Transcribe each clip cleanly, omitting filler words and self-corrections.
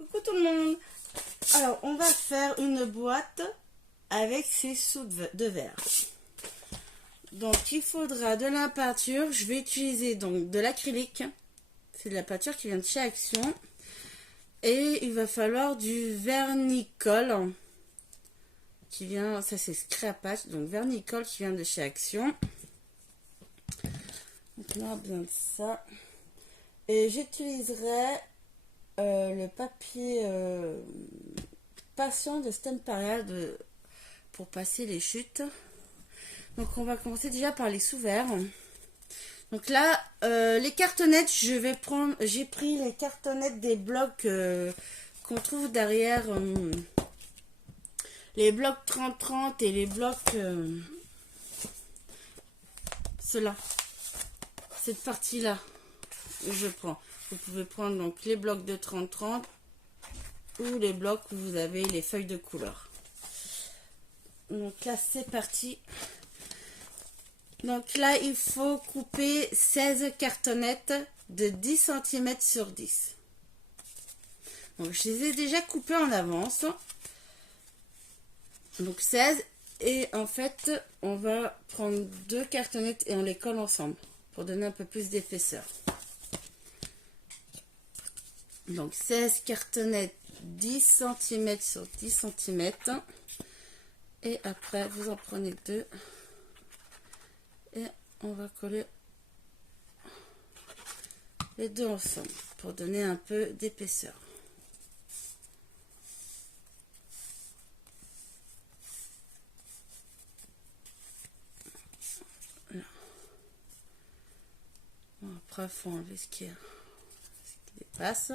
Coucou tout le monde. Alors on va faire une boîte avec ces sous de verre. Donc il faudra de la peinture. Je vais utiliser donc de l'acrylique. C'est de la peinture qui vient de chez Action. Et il va falloir du vernicole qui vient, ça c'est Scrapatch, donc vernicole qui vient de chez Action. Donc on a besoin de ça. Et j'utiliserai le papier patient de Stemperia pour passer les chutes. Donc on va commencer déjà par les sous-verres. Donc là, les cartonnettes, j'ai pris les cartonnettes des blocs qu'on trouve derrière les blocs 30-30 et les blocs ceux-là. Cette partie-là, je prends. Vous pouvez prendre donc les blocs de 30-30 ou les blocs où vous avez les feuilles de couleur. Donc là, c'est parti. Donc là, il faut couper 16 cartonnettes de 10 cm sur 10. Donc je les ai déjà coupées en avance. Donc 16. Et en fait, on va prendre 2 cartonnettes et on les colle ensemble pour donner un peu plus d'épaisseur. Donc 16 cartonnettes 10 cm sur 10 cm. Et après, vous en prenez 2. Et on va coller les deux ensemble pour donner un peu d'épaisseur. Bon, après, il faut enlever ce qui dépasse.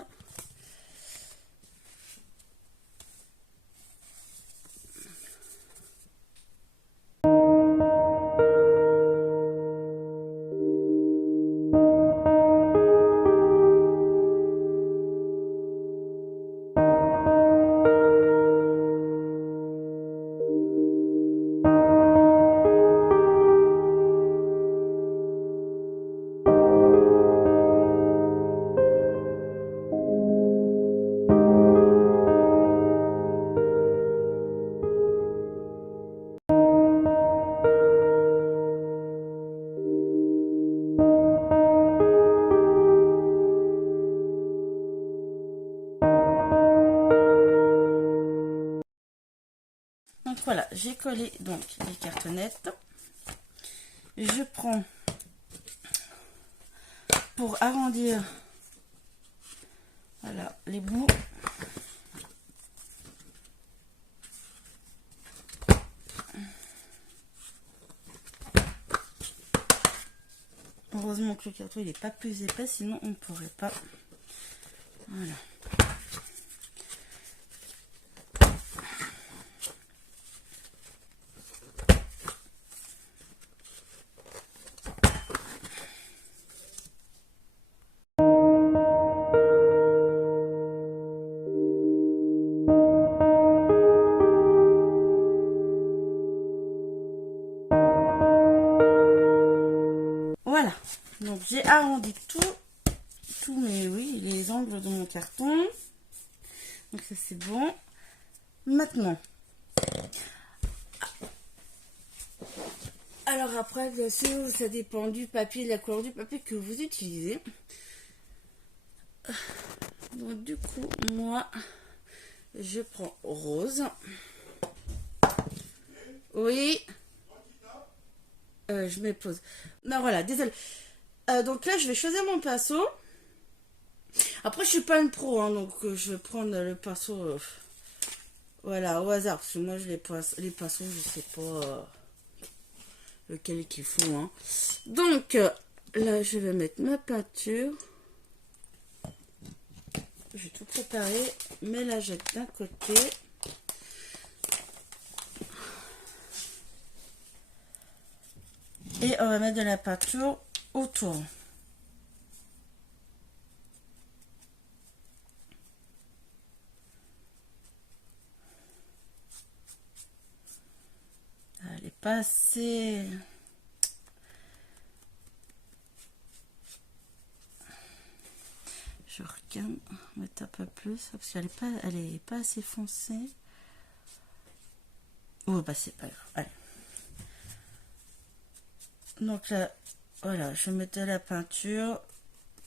Donc voilà, j'ai collé donc les cartonnettes. Je prends pour arrondir, voilà, les bouts. Heureusement que le carton il n'est pas plus épais, sinon on ne pourrait pas. Voilà. Voilà, donc j'ai arrondi tous les angles de mon carton. Donc ça c'est bon. Maintenant, alors après bien sûr ça dépend du papier, de la couleur du papier que vous utilisez. Donc du coup moi je prends rose. Oui. Je me pose. Non voilà, désolé. Donc là je vais choisir mon pinceau. Après je suis pas une pro, hein, donc je vais prendre le pinceau voilà au hasard parce que moi les pinceaux je sais pas lequel qu'il faut, hein. Donc là je vais mettre ma peinture. Je vais tout préparer, mais la jette d'un côté. Et on va mettre de la peinture autour. Elle n'est pas assez... Je regarde, mettre un peu plus parce qu'elle est pas assez foncée. Oh bah c'est pas grave. Allez. Donc là, voilà, je mets de la peinture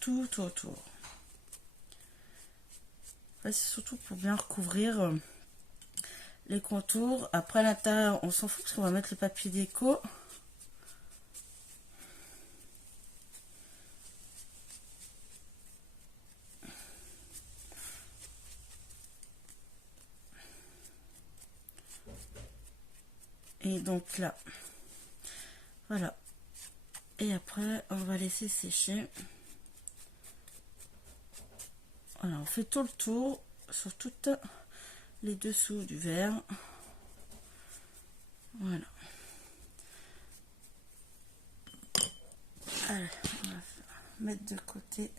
tout autour. C'est surtout pour bien recouvrir les contours. Après à l'intérieur, on s'en fout parce qu'on va mettre le papier déco. Et donc là, voilà. Et après, on va laisser sécher. Voilà, on fait tout le tour sur toutes les dessous du verre. Voilà. Allez, on va mettre de côté.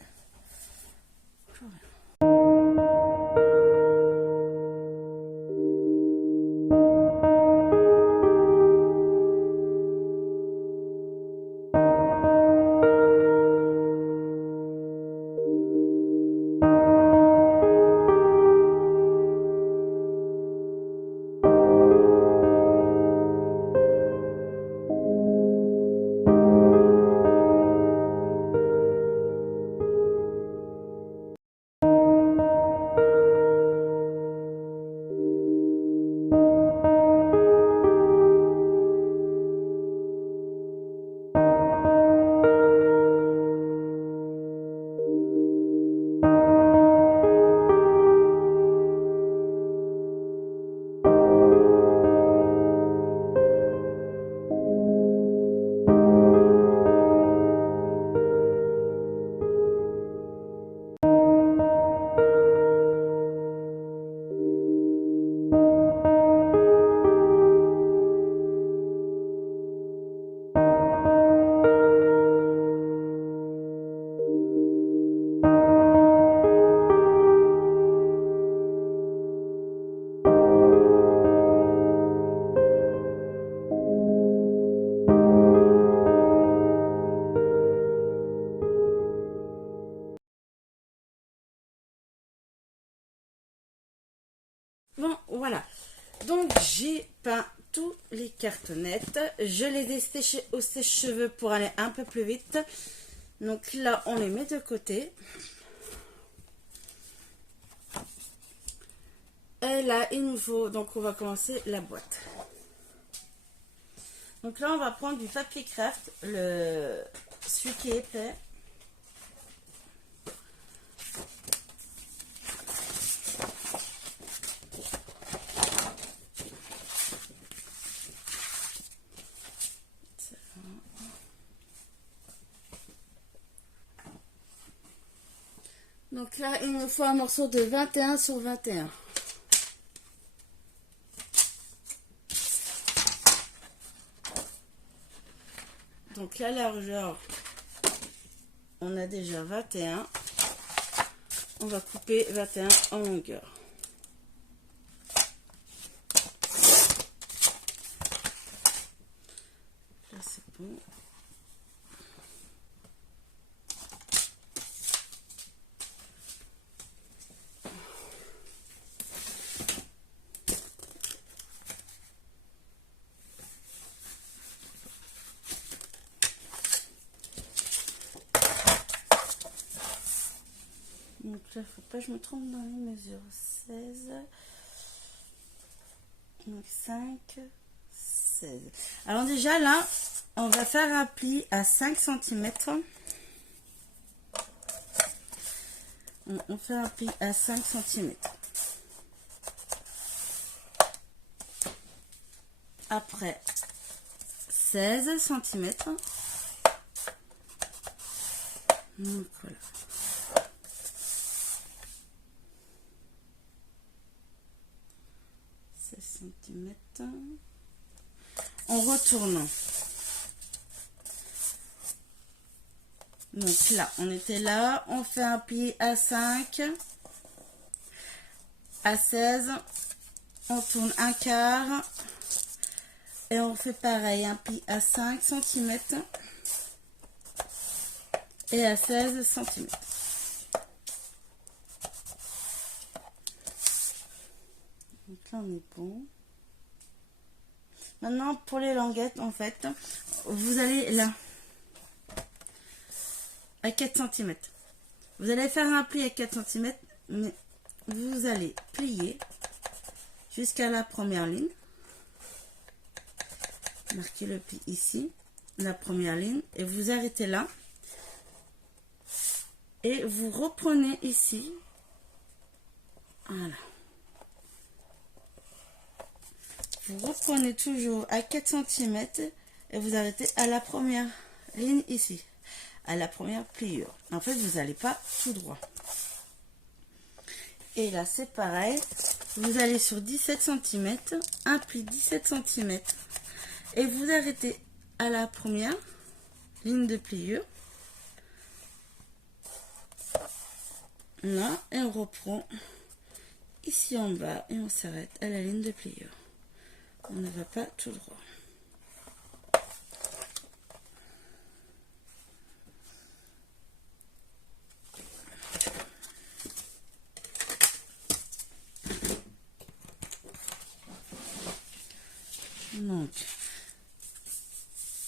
Bon, voilà. Donc, j'ai peint tous les cartonnettes. Je les ai séchées au sèche-cheveux pour aller un peu plus vite. Donc là, on les met de côté. Et là, il nous faut... Donc, on va commencer la boîte. Donc là, on va prendre du papier craft, celui qui est épais. Donc là, il me faut un morceau de 21 sur 21. Donc la largeur, on a déjà 21. On va couper 21 en longueur. Là, c'est bon. Donc là, faut pas que je me trompe dans les mesures. 16. Donc 5, 16. Alors déjà là, on va faire un pli à 5 cm. On fait un pli à 5 cm. Après 16 cm. Donc voilà. Centimètres. On retourne. Donc là, on était là. On fait un pli à 5, à 16. On tourne un quart. Et on fait pareil, un pli à 5 cm. Et à 16 cm. là on est bon. Maintenant pour les languettes, en fait, vous allez là, à 4 cm. Vous allez faire un pli à 4 cm, mais vous allez plier jusqu'à la première ligne. Marquez le pli ici, la première ligne, et vous arrêtez là. Et vous reprenez ici. Voilà. Vous reprenez toujours à 4 cm et vous arrêtez à la première ligne ici, à la première pliure. En fait, vous n'allez pas tout droit. Et là, c'est pareil. Vous allez sur 17 cm, un pli 17 cm. Et vous arrêtez à la première ligne de pliure. Là, et on reprend ici en bas et on s'arrête à la ligne de pliure. On ne va pas tout droit. Donc,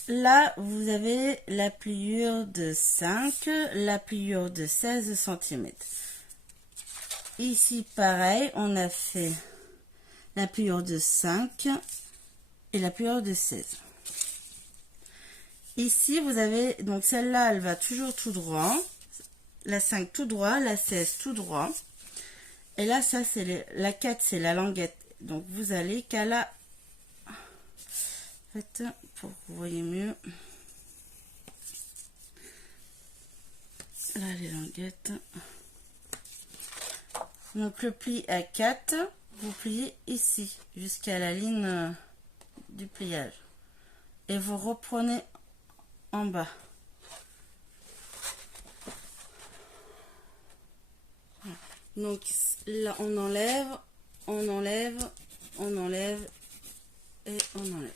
là, vous avez la pliure de 5, la pliure de 16 cm. Ici, pareil, on a fait la pliure de 5 et la pliure de 16. Ici, vous avez, donc celle-là, elle va toujours tout droit. La 5 tout droit, la 16 tout droit. Et là, ça, c'est la 4, c'est la languette. Donc, vous allez qu'à la... En fait, pour que vous voyez mieux. Là, les languettes. Donc, le pli à 4, vous pliez ici, jusqu'à la ligne du pliage. Et vous reprenez en bas. Donc, là, on enlève, on enlève, on enlève et on enlève.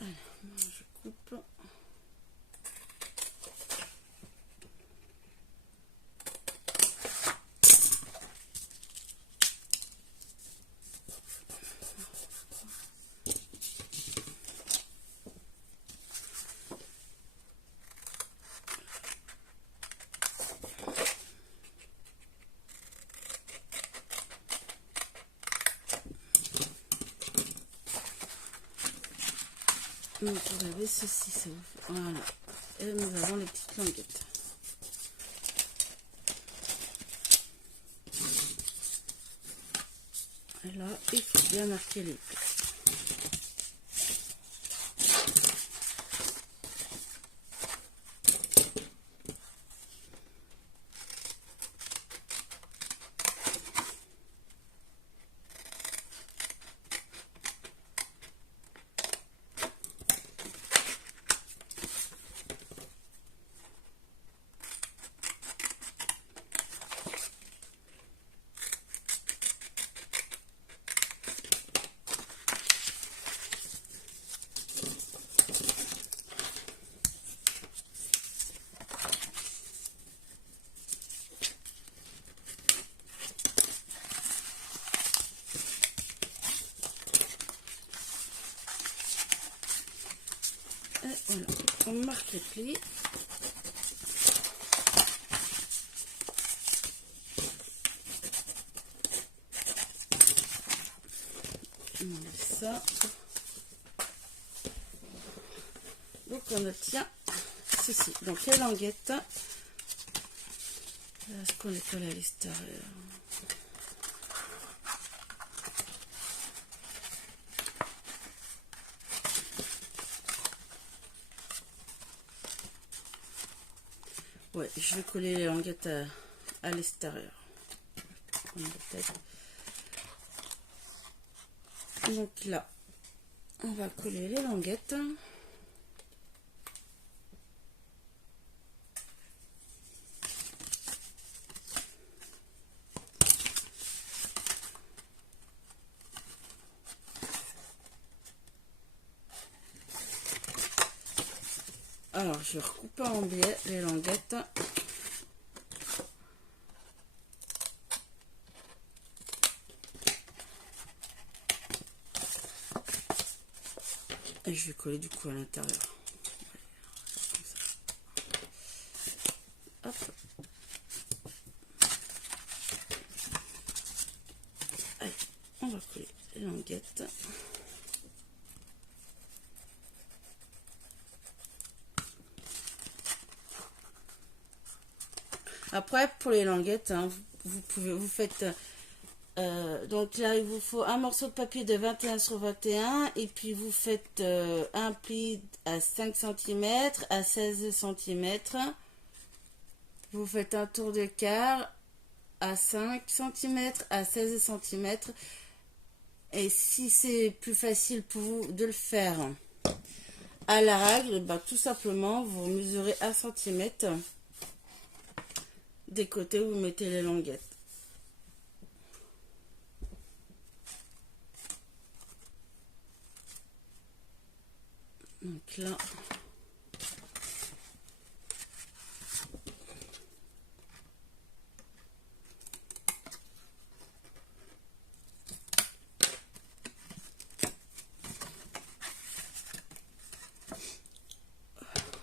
Alors, moi, je coupe. Donc vous avez ceci, ça vous... Voilà. Et nous avons les petites languettes. Et là, il faut bien marquer les plis. Et voilà, on marque les plis. On enlève ça. Donc on obtient ceci. Donc les languettes. Est-ce qu'on les colle à l'extérieur? Ouais, je vais coller les languettes à l'extérieur. Donc là, on va coller les languettes. Alors, je vais recouper en biais les languettes. je vais coller du coup à l'intérieur. Hop. Allez, on va coller les languettes. Après, pour les languettes, hein, vous faites... donc là, il vous faut un morceau de papier de 21 sur 21 et puis vous faites un pli à 5 cm, à 16 cm. Vous faites un tour de quart à 5 cm, à 16 cm. Et si c'est plus facile pour vous de le faire à la règle, bah, tout simplement, vous mesurez 1 cm. Des côtés, vous mettez les languettes. Donc là,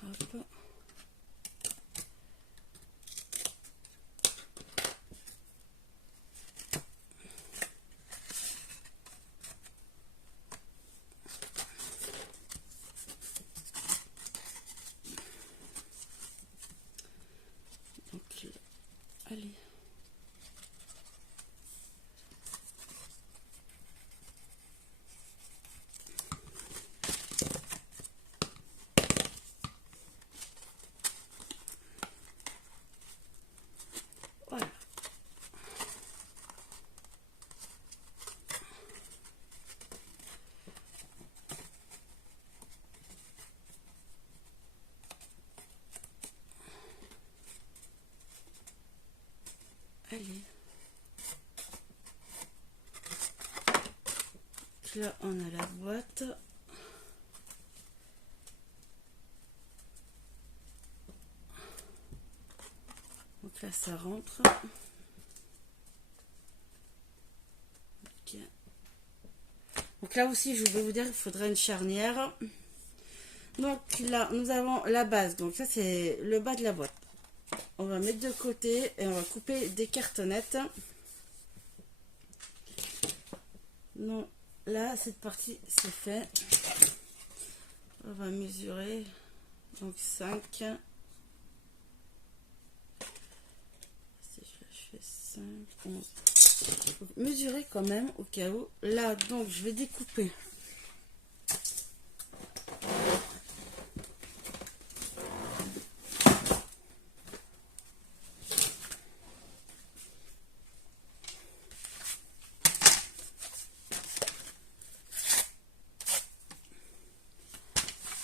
hop. Donc là, allez. Voilà. Allez. Là, on a la boîte. Donc là, ça rentre. Okay. Donc là aussi, je vais vous dire, il faudra une charnière. Donc là, nous avons la base. Donc ça, c'est le bas de la boîte. On va mettre de côté et on va couper des cartonnettes. Donc là, cette partie, c'est fait. On va mesurer. Donc 5. Si je fais 5, 11. Mesurer quand même au cas où. Là, donc, je vais découper.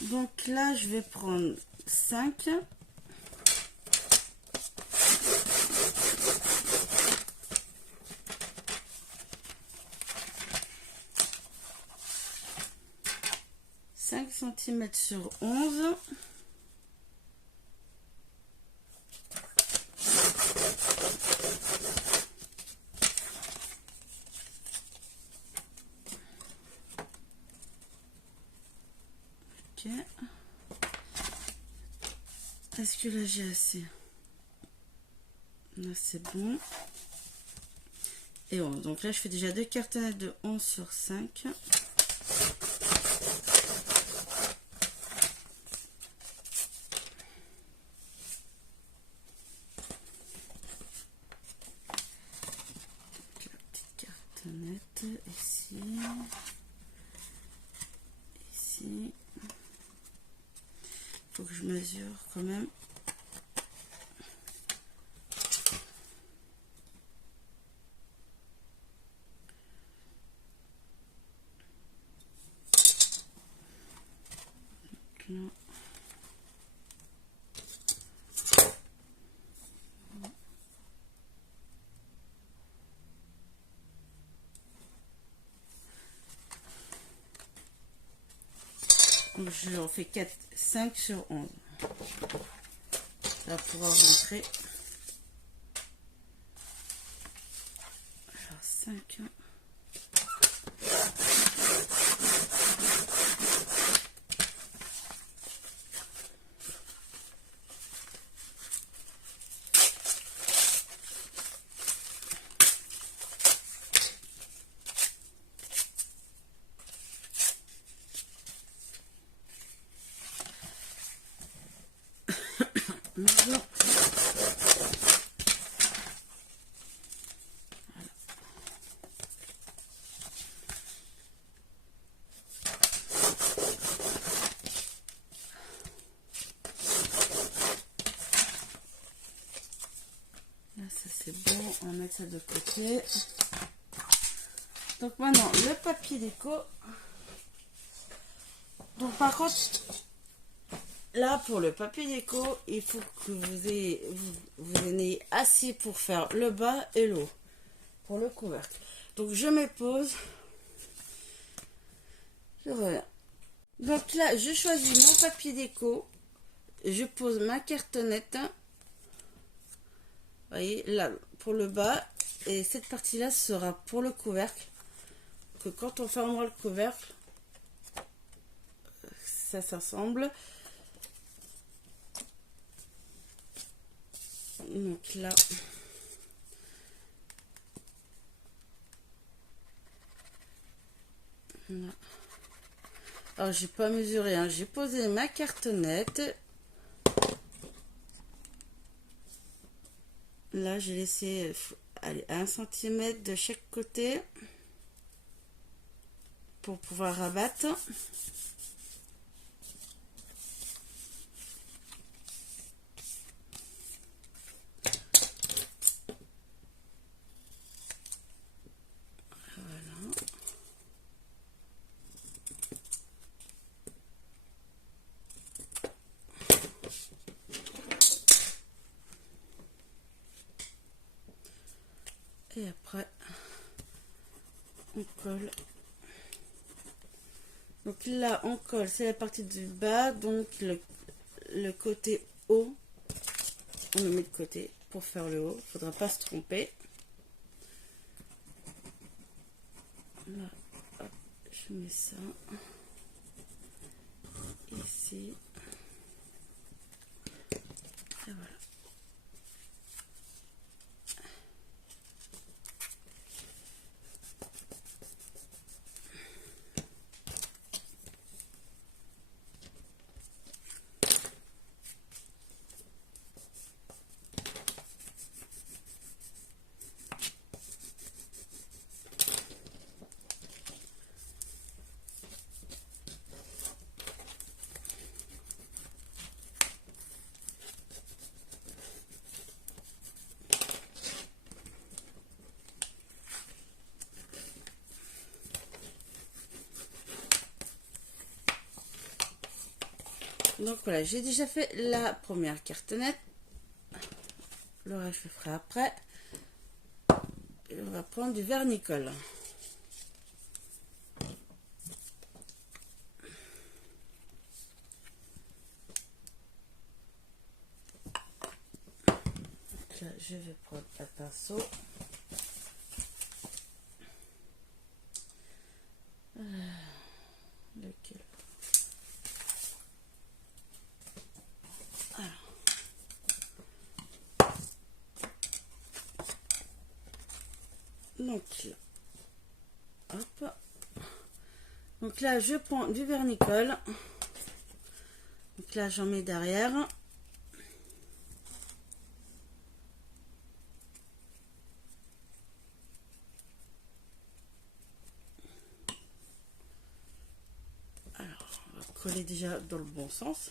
Donc là, je vais prendre 5. Cm sur 11. Ok. Est-ce que là j'ai assez? Là c'est bon. Et 11. Donc là je fais déjà 2 cartonnettes de 11 sur 5. Ici, ici, faut que je mesure quand même. Donc là. Donc je en fais 4, 5 sur 11. Ça va pouvoir rentrer. Alors 5. mesure. Là, ça c'est bon, on va mettre ça de côté. Donc maintenant, le papier déco. Donc par contre, là pour le papier déco, il faut que vous ayez assez pour faire le bas et le haut. Pour le couvercle. Donc je me pose. Je reviens. Donc là, je choisis mon papier déco. Je pose ma cartonnette. Vous voyez, là, pour le bas. Et cette partie-là sera pour le couvercle. Que quand on fermera le couvercle, ça s'assemble. Donc là, voilà. Alors j'ai pas mesuré, hein. J'ai posé ma cartonnette. Là j'ai laissé allez, 1 cm de chaque côté pour pouvoir rabattre. Et après, on colle. Donc là, on colle, c'est la partie du bas. Donc le côté haut, on le met de côté pour faire le haut. Il ne faudra pas se tromper. Là, hop, je mets ça. Ici. Et voilà. Donc voilà, j'ai déjà fait la première cartonnette. Le reste, je le ferai après. Et on va prendre du vernicole. Donc là, je vais prendre un pinceau. Lequel? Donc là, hop. Donc là, je prends du vernicole. Donc là, j'en mets derrière. Alors, on va coller déjà dans le bon sens.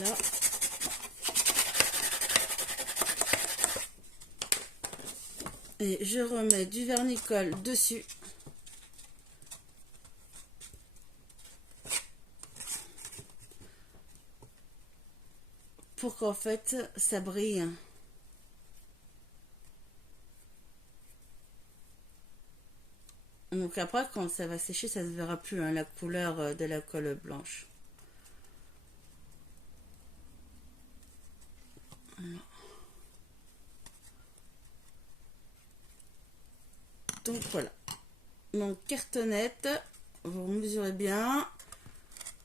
Là. Et je remets du vernicole dessus. Pour qu'en fait, ça brille. Donc après, quand ça va sécher, ça ne se verra plus, hein, la couleur de la colle blanche. Voilà. Donc voilà. Donc cartonnette, vous mesurez bien.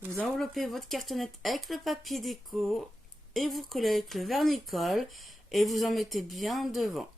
Vous enveloppez votre cartonnette avec le papier déco et vous collez avec le vernis-colle et vous en mettez bien devant.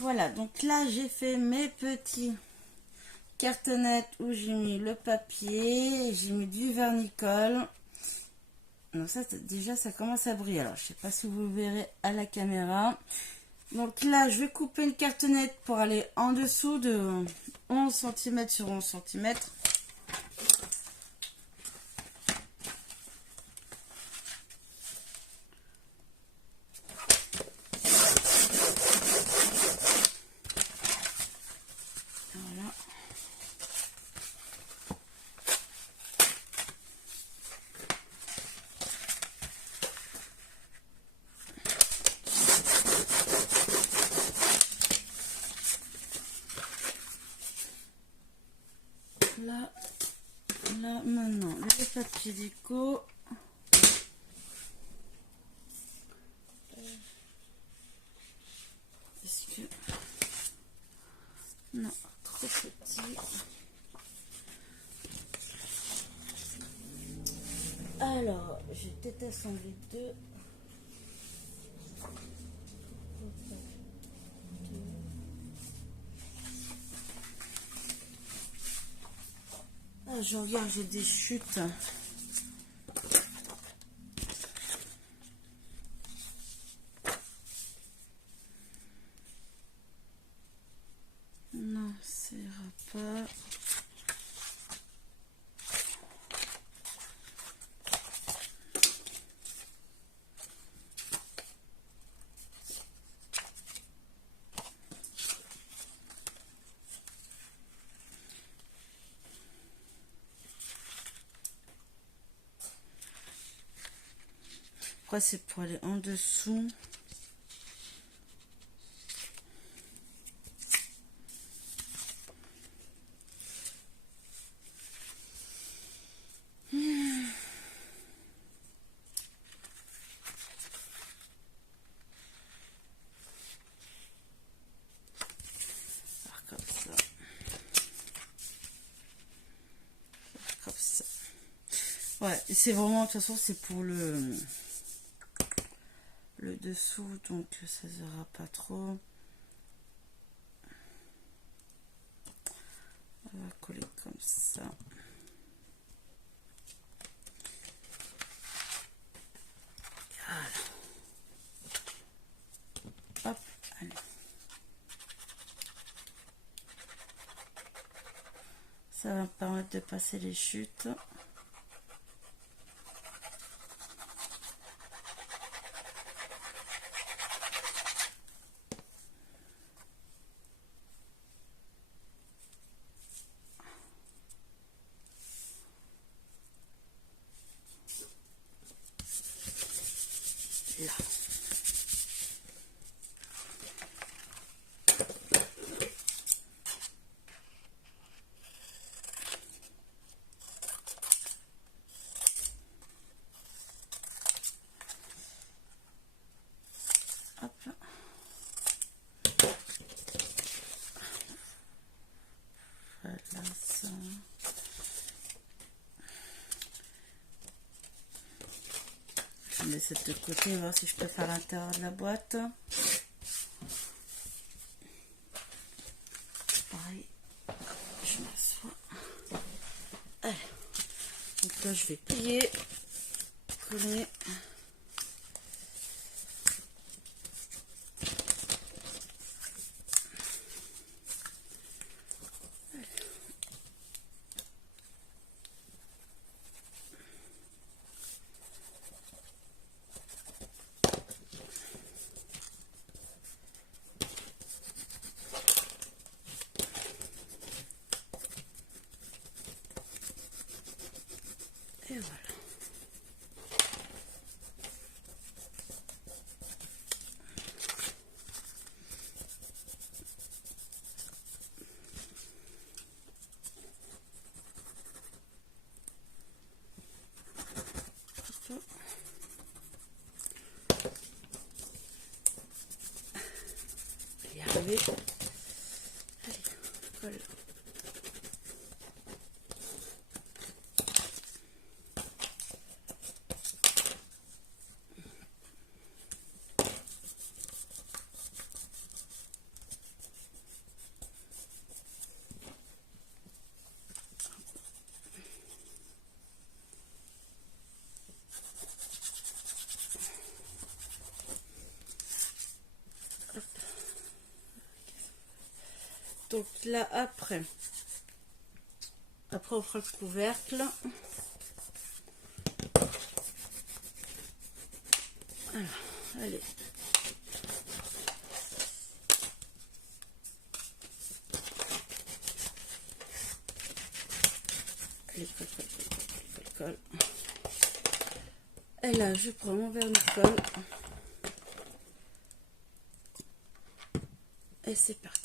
Voilà, donc là j'ai fait mes petits cartonnettes où j'ai mis le papier, j'ai mis du vernis-colle. Donc ça déjà ça commence à briller. Alors je sais pas si vous verrez à la caméra. Donc là je vais couper une cartonnette pour aller en dessous de 11 cm sur 11 cm. Voilà. Là maintenant le papier déco. Est-ce que non, trop petit. Alors je vais peut-être assembler deux. Ah, je regarde, j'ai des chutes. Non, ça ira pas. Après, c'est pour aller en dessous. Comme ça. Comme ça. Ouais, c'est vraiment, de toute façon, c'est pour le dessous, donc ça ne sera pas trop. On va coller comme ça. Voilà. Hop, allez. Ça va me permettre de passer les chutes. Là. Hop. Voilà ça. Je mets cette de côté, voir si je peux faire l'intérieur de la boîte. Pareil, je m'assois. Allez. Donc là, je vais plier, coller. Et voilà. Hop. Y arriver. Allez, colle. Donc là, après on fera le couvercle. Alors, allez. Allez, colle. Et là, je prends mon vernis-colle. Et c'est parti.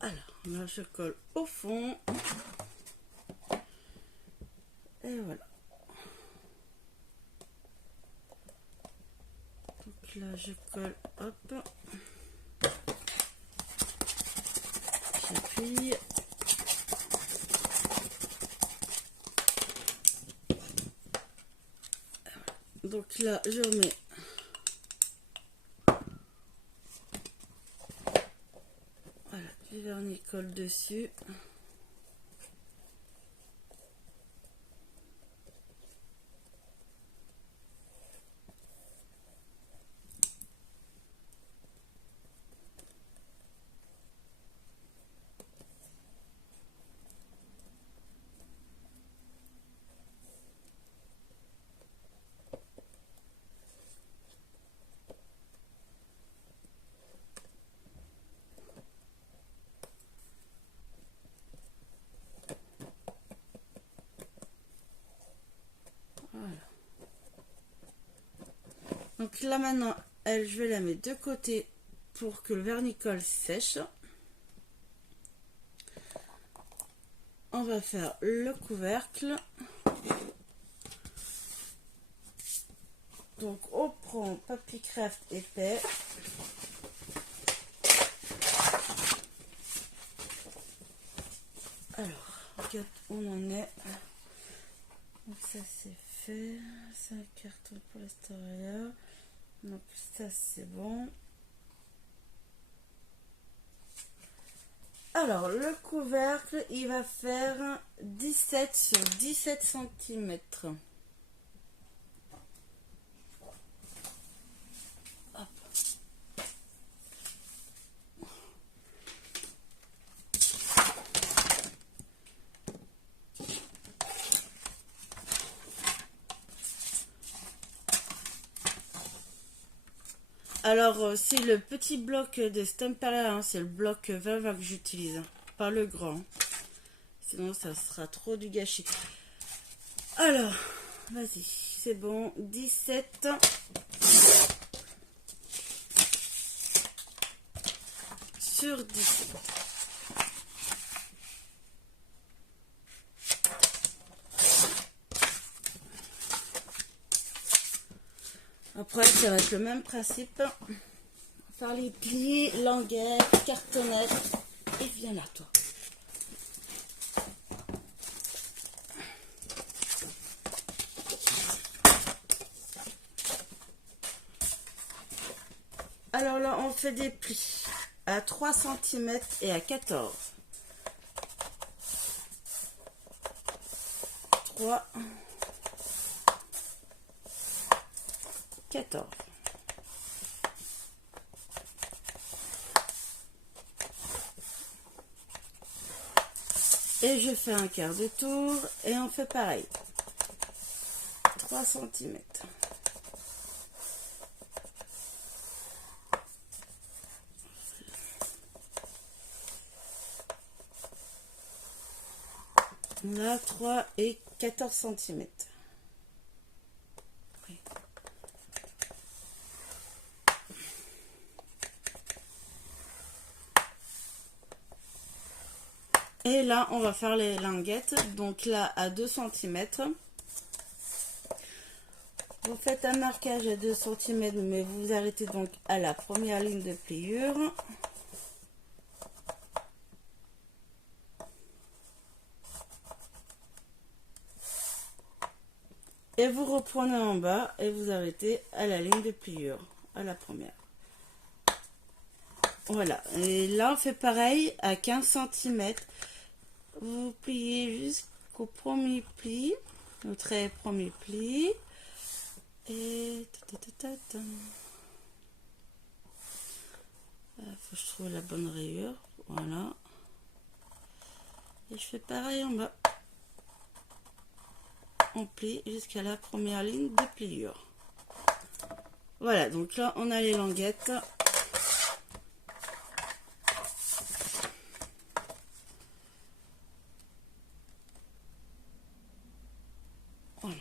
Alors, là, je colle au fond. Et voilà. Donc là, je colle, hop. J'appuie. Donc là, je mets voilà, du vernis colle dessus. Voilà. Donc là maintenant, elle, je vais la mettre de côté pour que le vernis-colle sèche. On va faire le couvercle. Donc on prend papier craft épais. Alors, regarde où on en est. Donc ça c'est fait. C'est un carton pour l'extérieur. Donc ça c'est bon. Alors le couvercle, il va faire 17 sur 17 cm. Hop. Alors c'est le petit bloc de Stamperla, hein, c'est le bloc 20 que j'utilise, pas le grand. Sinon ça sera trop du gâchis. Alors, vas-y, c'est bon, 17 sur 10. Après, ça va être le même principe. Faire les plis, languettes, cartonnettes. Et viens là, toi. Alors là, on fait des plis à 3 cm et à 14. 3, 14. Et je fais un quart de tour et on fait pareil. 3 cm. Là, 3 et 14 cm. Oui. Et là, on va faire les languettes. Donc là, à 2 cm. Vous faites un marquage à 2 cm, mais vous arrêtez donc à la première ligne de pliure. Et vous reprenez en bas et vous arrêtez à la ligne de pliure, à la première. Voilà, et là on fait pareil à 15 cm. Vous pliez jusqu'au premier pli, au très premier pli. Et faut que je trouve la bonne rayure. Voilà. Et je fais pareil en bas. On plie jusqu'à la première ligne de pliure. Voilà, donc là on a les languettes. Voilà.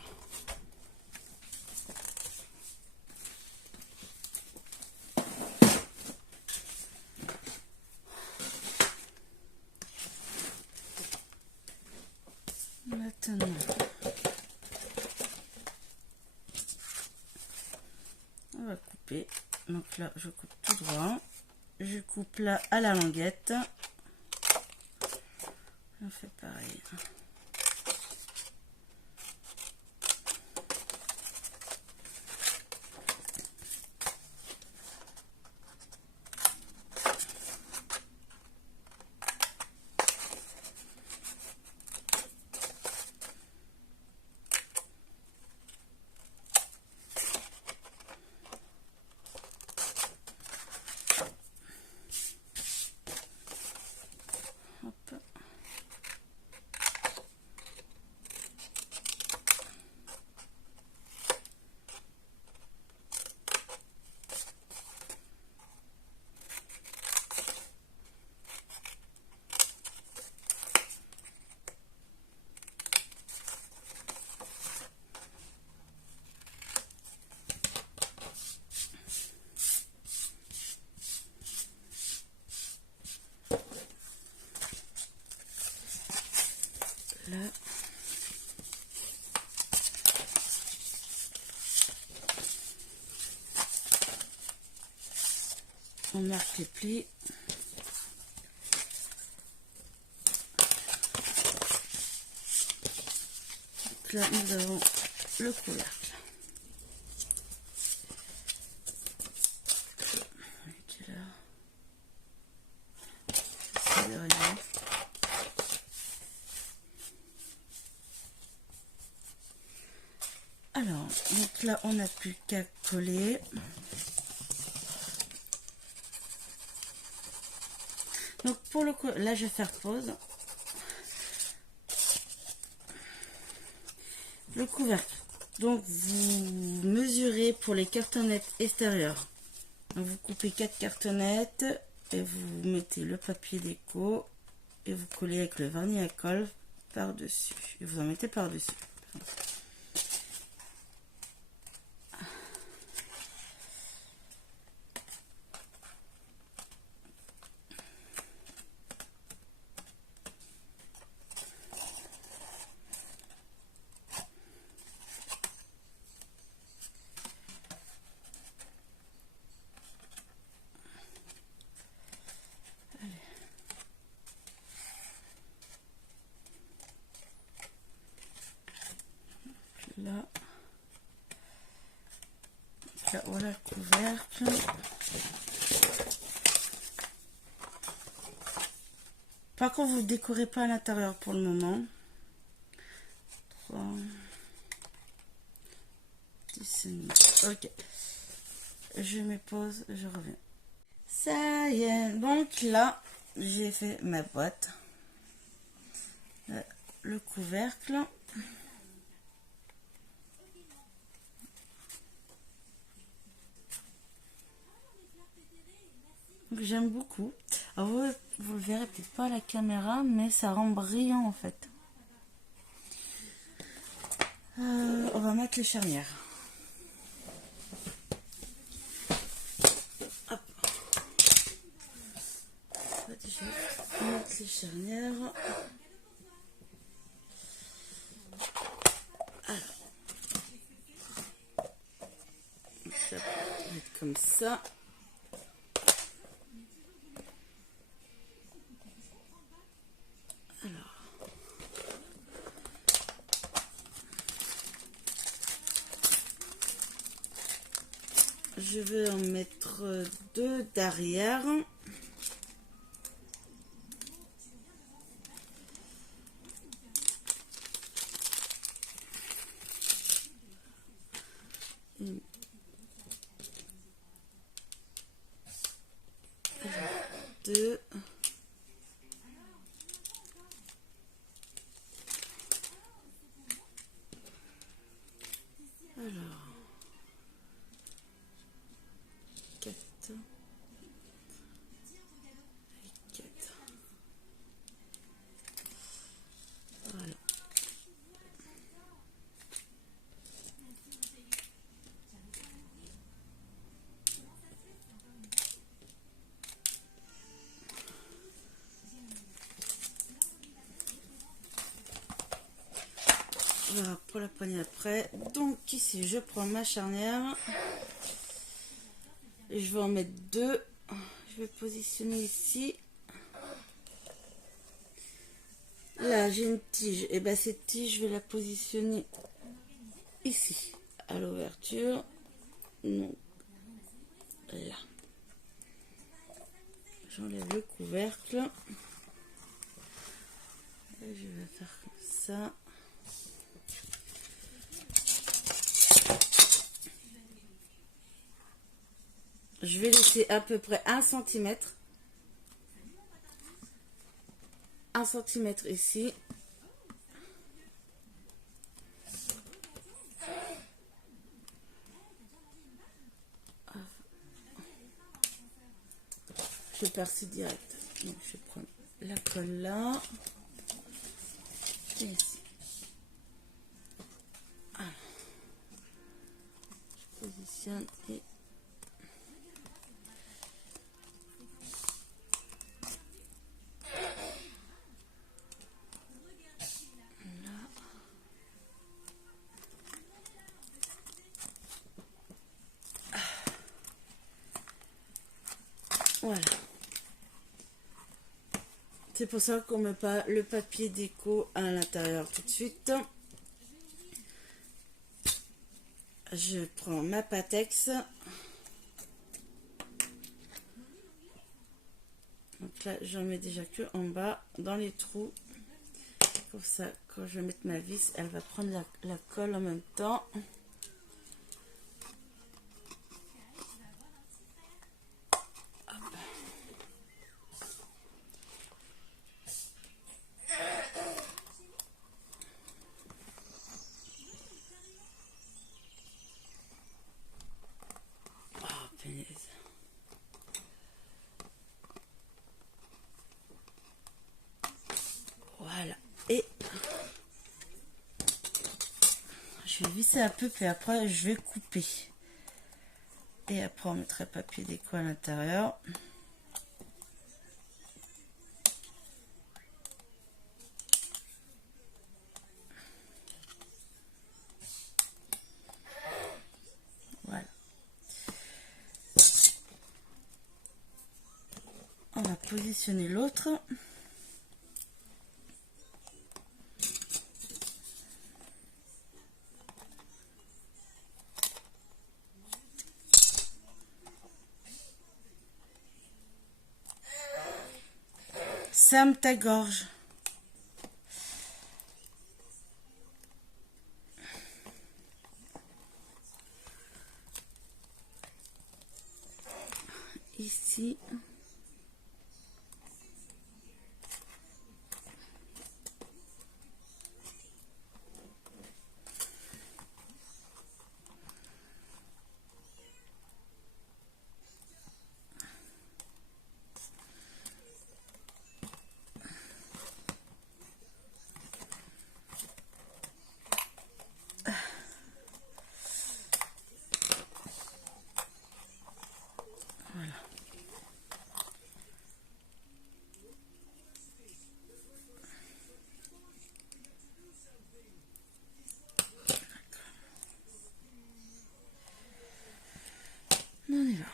Maintenant, on va couper. Donc là, je coupe tout droit. Je coupe là à la languette. On fait pareil. Hop. Là. On marque les plis. Donc là, nous avons le couvercle. Qui est là. C'est derrière. Alors, donc là, on n'a plus qu'à coller. Donc pour le coup, là je vais faire pause. Le couvercle. Donc vous mesurez pour les cartonnettes extérieures. Donc, vous coupez 4 cartonnettes et vous mettez le papier déco et vous collez avec le vernis à colle par-dessus. Et vous en mettez par-dessus. là, voilà le couvercle. Par contre, vous ne décorez pas à l'intérieur pour le moment. 3, 10 et demi. Ok. Je me pose, je reviens. Ça y est. Donc là, j'ai fait ma boîte. Le couvercle. J'aime beaucoup. Alors vous le verrez peut-être pas à la caméra, mais ça rend brillant en fait. On va mettre les charnières. Hop. On va déjà mettre les charnières. Alors, ça peut être comme ça. Je vais en mettre 2 derrière. Une, 2. Alors, 4. 4. Voilà. Voilà pour la poignée après. Donc ici, je prends ma charnière. Et je vais en mettre 2. Je vais positionner ici. Là, j'ai une tige. Et bien, cette tige, je vais la positionner ici, à l'ouverture. Donc, là. J'enlève le couvercle. Et je vais faire comme ça. Je vais laisser à peu près 1 cm. 1 cm ici. Je perce direct. Donc, je prends la colle là. Et ici. Alors, je positionne et voilà. C'est pour ça qu'on ne met pas le papier déco à l'intérieur tout de suite. Je prends ma Patex. Donc là, j'en mets déjà que en bas, dans les trous. Comme ça, quand je vais mettre ma vis, elle va prendre la colle en même temps. Voilà. Et je vais visser un peu, puis après je vais couper. Et après on mettrait papier déco à l'intérieur. Voilà. On va positionner l'autre. Sème ta gorge. Ici. Voilà. On y va.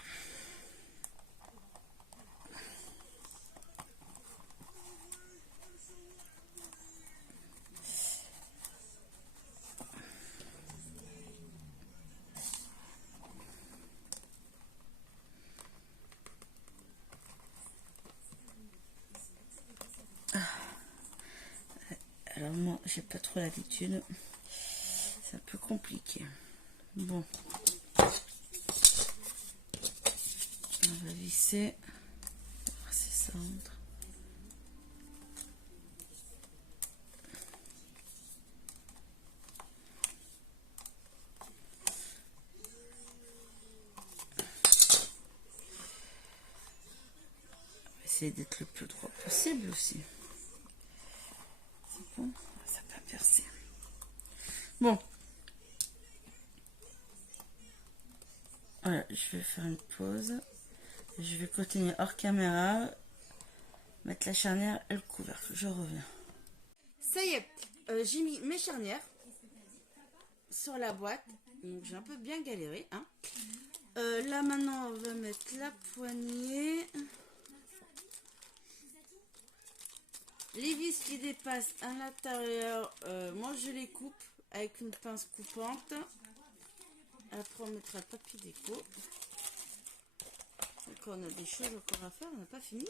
Alors moi, j'ai pas trop l'habitude. C'est un peu compliqué. Bon. On va visser. C'est ça entre. Essayer d'être le plus droit possible aussi. C'est bon, ça n'a pas percé. Bon. Voilà, je vais faire une pause. Je vais continuer hors caméra. Mettre la charnière et le couvercle. Je reviens. Ça y est, j'ai mis mes charnières sur la boîte. Donc j'ai un peu bien galéré. Hein. Là maintenant, on va mettre la poignée. Les vis qui dépassent à l'intérieur, moi je les coupe avec une pince coupante. Après on mettra le papier déco. Donc on a des choses encore à faire, on n'a pas fini.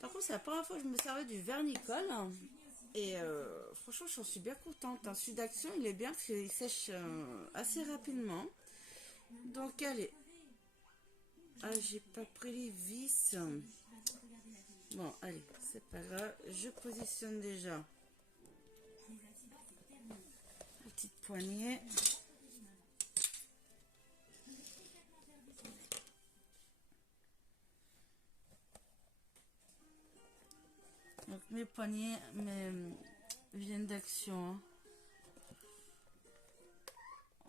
Par contre c'est la première fois que je me servais du vernicole. Et franchement j'en suis bien contente. Celui d'Action il est bien parce qu'il sèche assez rapidement. Donc allez. Ah j'ai pas pris les vis. Bon, allez, c'est pas grave. Je positionne déjà la petite poignée. Donc mes poignets viennent d'Action. Hein.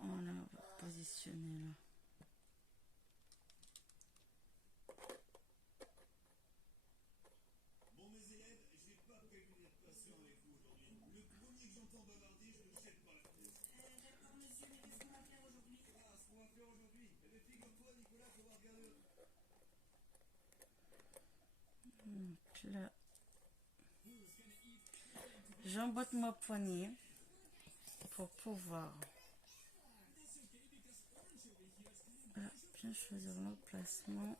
Voilà, on va positionner là. Donc là, j'emboîte ma poignée pour pouvoir bien choisir l'emplacement.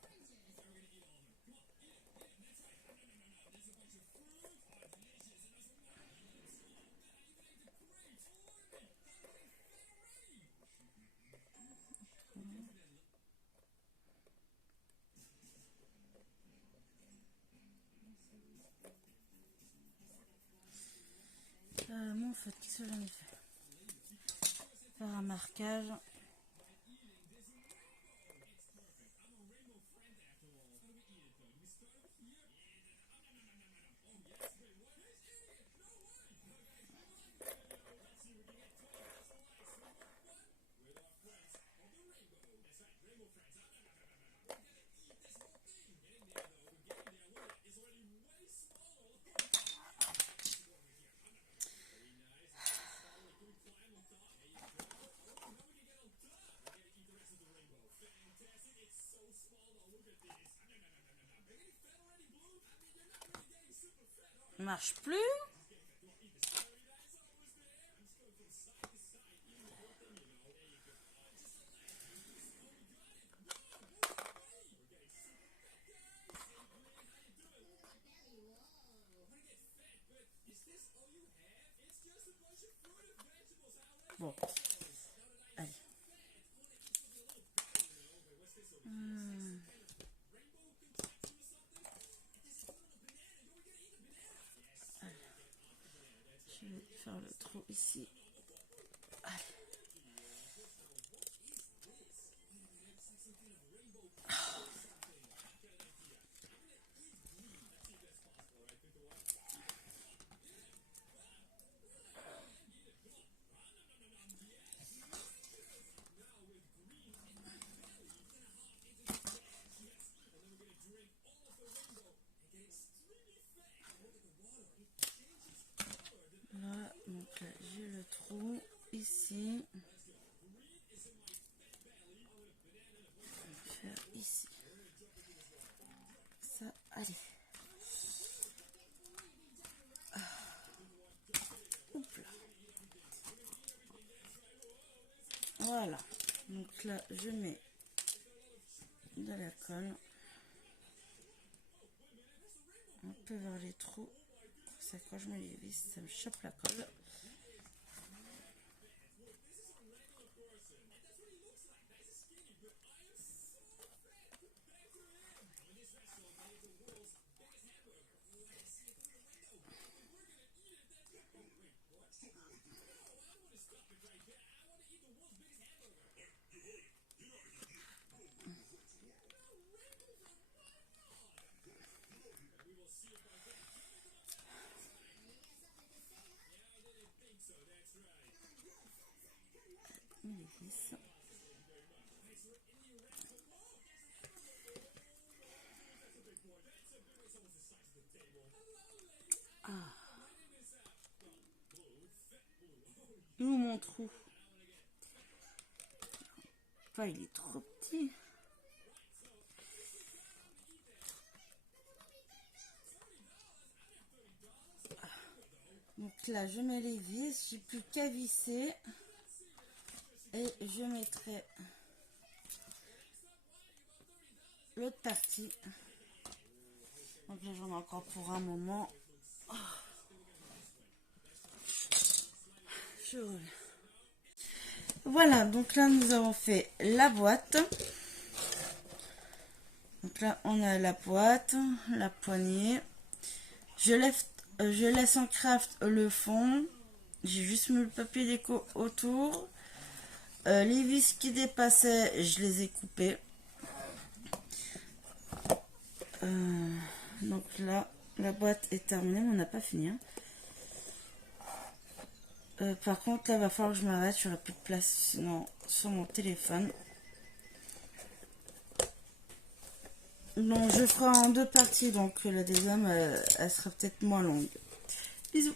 Moi en fait, qu'est-ce que j'en ai fait? Faire un marquage. Marche plus. Allez. Je vais faire le trou ici. Allez. Là, donc là, j'ai le trou ici. Je vais faire ici. Ça, allez. Oups là. Voilà. Donc là, je mets de la colle un peu vers les trous. Ça, quand je mets les vis, ça me chope la colle. Les vis. Ah. Où mon trou? Enfin, il est trop petit. Donc là, je mets les vis. J'ai plus qu'à visser. Et je mettrai l'autre partie. Donc là, j'en ai encore pour un moment. Oh. Je reviens. Voilà, donc là, nous avons fait la boîte. Donc là, on a la boîte, la poignée. Je laisse en craft le fond. J'ai juste mis le papier déco autour. Les vis qui dépassaient, je les ai coupées. Donc là, la boîte est terminée, mais on n'a pas fini. Par contre, là, il va falloir que je m'arrête. Je n'aurai plus de place sinon sur mon téléphone. Donc, je ferai en deux parties. Donc, la deuxième, elle sera peut-être moins longue. Bisous.